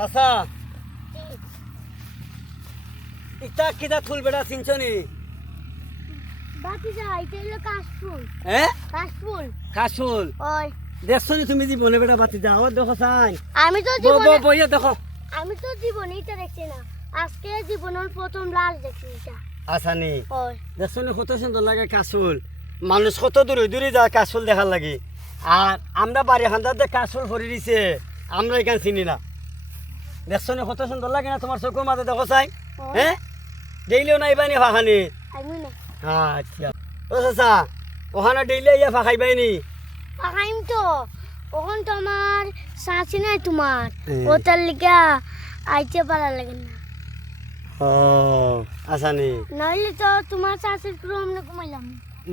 চাচা ইটা কিটা ফুল বেটা চিনছনি বাকি যা এটা হলো কাশফুল হ্যাঁ কাশফুল কাশফুল ওই দেখছনি তুমি জীবনে বেটা বাতি যাও দেখো চাই আমি তো জীবনে বইয়া দেখো এটা দেখছি না আজকে জীবনের প্রথম লাশ দেখছি এটা আসানি ওই দেখছনি কত সুন্দর লাগে কাশফুল মানুষ কত দূরে দূরে যায় কাশফুল দেখার লাগে আর আমরা বাড়ি খান্দাতে কাশফুল ভরে দিছে আমরা এখানে চিনি না দেখছনি কত সুন্দর লাগে না তোমার চোখের মাঝে দেখো চাই হ্যাঁ ডেইলিও নাইবানি ফাঁকানি আমি না আচ্ছা ও চাচা ওখানে ডেইলি ইয়া ফাঁকাইবাই নি পাকাইম তো ওখান তো আমার শাশি নাই তোমার ওটার লিগা আইতে পারা লাগে না ও আসানি নইলে তো তোমার শাশির পুরো আমরা ঘুমাইলাম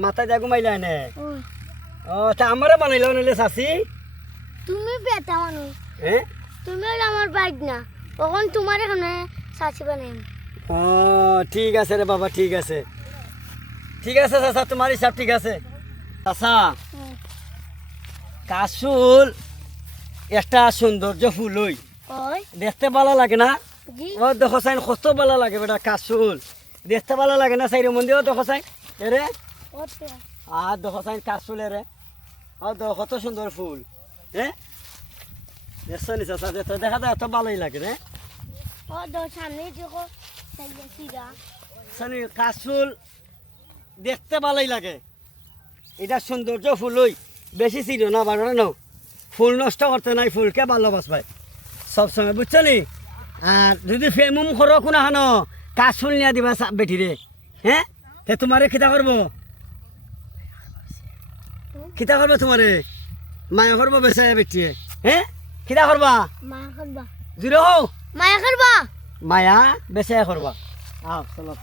মাথা দিয়া ঘুমাইলা নে ওই ও তা আমারে বানাইলো নইলে চাচি তুমি বেটা মানুষ হ্যাঁ তুমি হলো আমার বাইক না ওখান তোমার এখানে শাশি বানাইম ও ঠিক আছে রে বাবা ঠিক আছে চাচা তোমার হিসাব ঠিক আছে চাচা কাশফুল একটা সৌন্দর্য ফুল ওই ওই দেখতে ভালো লাগে না জি ও দেখো চাই কত ভালো লাগে বেটা কাশফুল দেখতে ভালো লাগে না সাইড মন্দিরও দেখো চাই এরে ওতে আর দেখো চাই কাশফুল এরে ও দেখো কত সুন্দর ফুল হ্যাঁ দেখছো নি চাচা দেখা যায় এত ভালোই লাগে রে ও দো সামনে দেখো সিগা শনি কাশফুল দেখতে ভালোই লাগে এটা সৌন্দর্য ফুল ওই বেশি ছিল না বাড়ানো না ফুল নষ্ট করতে নাই ফুলকে ভালোবাসবাই সবসময় বুঝছো নি আর যদি ফেমুম করো কোনো হানো কাশফুল নিয়ে দিবা বেটি রে হ্যাঁ তে তোমারে খিতা করবো তোমারে মায়া করবো বেসায় বেটি হ্যাঁ খিতা করবা মা করবা জুড়ে হও মায়া করবা মায়া বেসায় করবা আও চলো